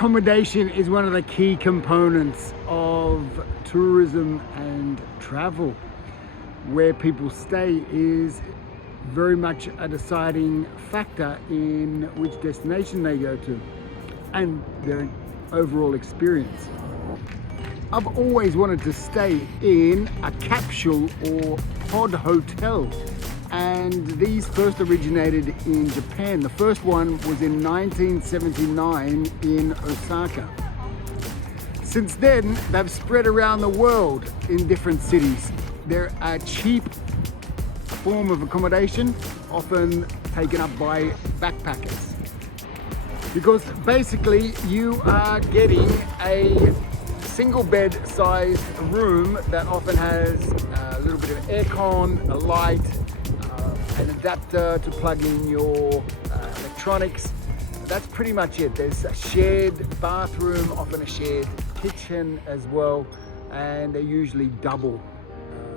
Accommodation is one of the key components of tourism and travel. Where people stay is very much a deciding factor in which destination they go to and their overall experience. I've always wanted to stay in a capsule or pod hotel, and these first originated in Japan. The first one was in 1979 in Osaka. Since then, they've spread around the world in different cities. They're a cheap form of accommodation, often taken up by backpackers. Because basically you are getting a single bed sized room that often has a little bit of aircon, a light, an adapter to plug in your electronics. That's pretty much it. There's a shared bathroom, often a shared kitchen as well, and they're usually double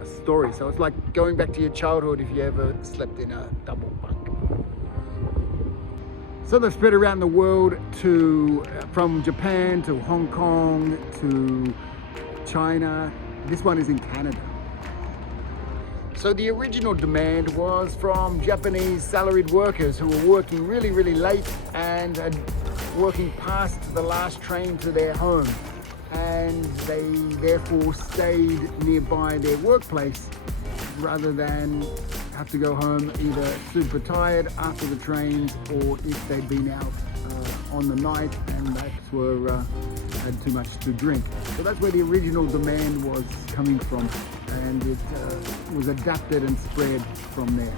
story. So it's like going back to your childhood if you ever slept in a double bunk. So they've spread around the world from Japan to Hong Kong to China. This one is in Canada. So the original demand was from Japanese salaried workers who were working really, really late and working past the last train to their home. And they therefore stayed nearby their workplace rather than have to go home either super tired after the trains, or if they'd been out on the night and had too much to drink. So that's where the original demand was coming from, and it was adapted and spread from there.